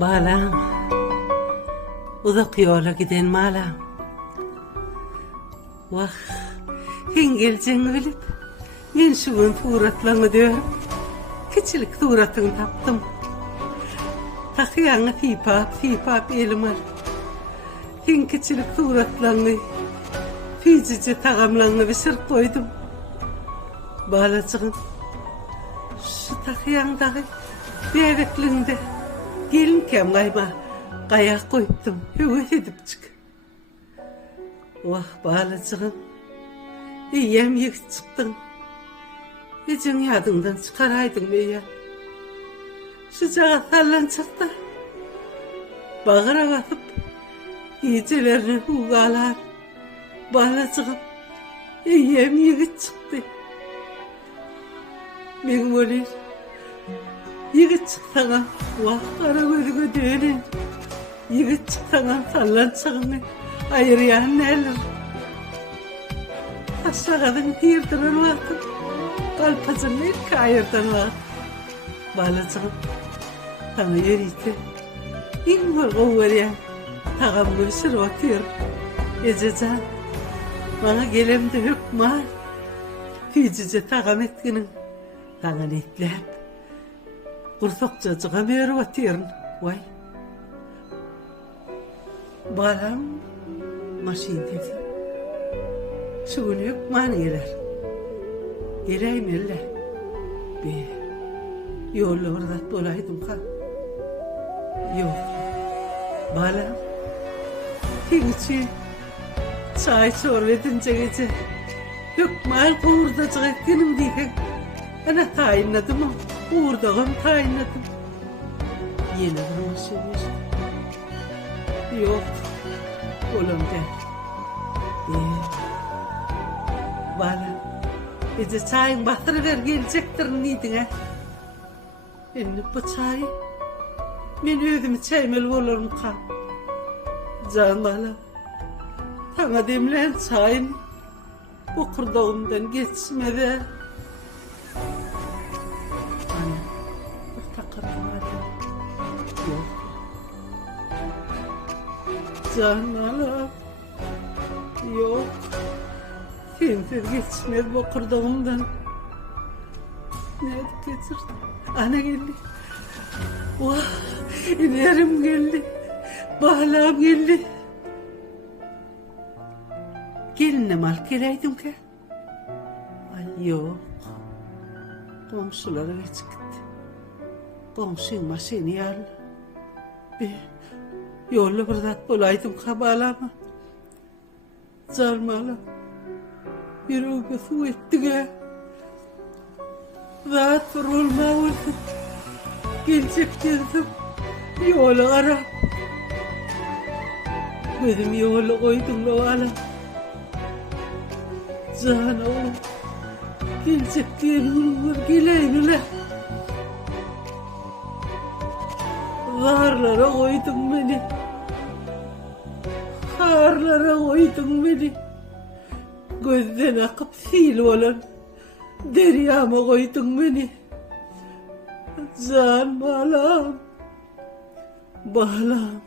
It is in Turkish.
Balam, uzak yola giden malam. Vah, sen geleceğini bilip, men şuun suratlarını diyorum. Kiçilik suratını taptım. Takıyanı fipap elim var. Sen kiçilik suratlarını, ficici tagamlarını bisirip koydum. Balacığım, şu takıyandağı bebekliğinde gelin kemlayma kayak koydum, hüvet edip çık. Vah balacığım, iyiyem yık çıktın. Ecin yadından çıkaraydın meya. Şu cağa sallanacakta, bağıra batıp, gecelerini huğalar. Balacığım, iyiyem yık çıktı. Ben böyle yigit çıksana, vah kara gözüme dönen. Yigit çıksana sallanacağını ayıryan neler. Aşağıdan hirdiren vakit, kalpacın ilk ayırdan vakit. Balacığım, sana yeriyse, in var kovaryan, tağamlı bir vakir. Ececan, bana gelemde hükman, ficice tağam etkinin. Sana netlep, kursak çocuğa meyru atıyorum, vay. Balam, maşin dedi. Şu günü yok, mani gelir. Geleyim elle. Be, yollu orada dolaydım ha. Yok, balam, hiç çay çorba edince gece, yok mal kuvurdacık etkinim diye. Ana tayinladım o, uğurdağım tayinladım. Yine bir maşin işte. Yok, oğlum der. Bana, bize çayın batırıver gelecektir neydin ha? Şimdi bu çayı, ben ödümü çaymel olurum ka. Can bana, sana demleyen çayın, o kurdağımdan geçmedi. Canlarım, yok, sensiz geçmez bu kırdağımdan. Nerede geçirdi? Ana geldi. Vah, inerim geldi, balam geldi. Gelinle mal geleydim ki. Ay yok, komşulara geç gitti. Komşun maşini yarlı. Yollu bir zat bulaydım kabalama. Zarmala. Yüreğime su etti ge. Zat vurulma oldu. Gelecek geldim. Yolu ara. Gözüm yolu koydum loğala. Can oğlum. Gelecek geldim. Geleyim ulan. Karlara koydun beni. Karlara koydun beni. Gözden akıp sil olan deryama koydun beni. Can balam, balam.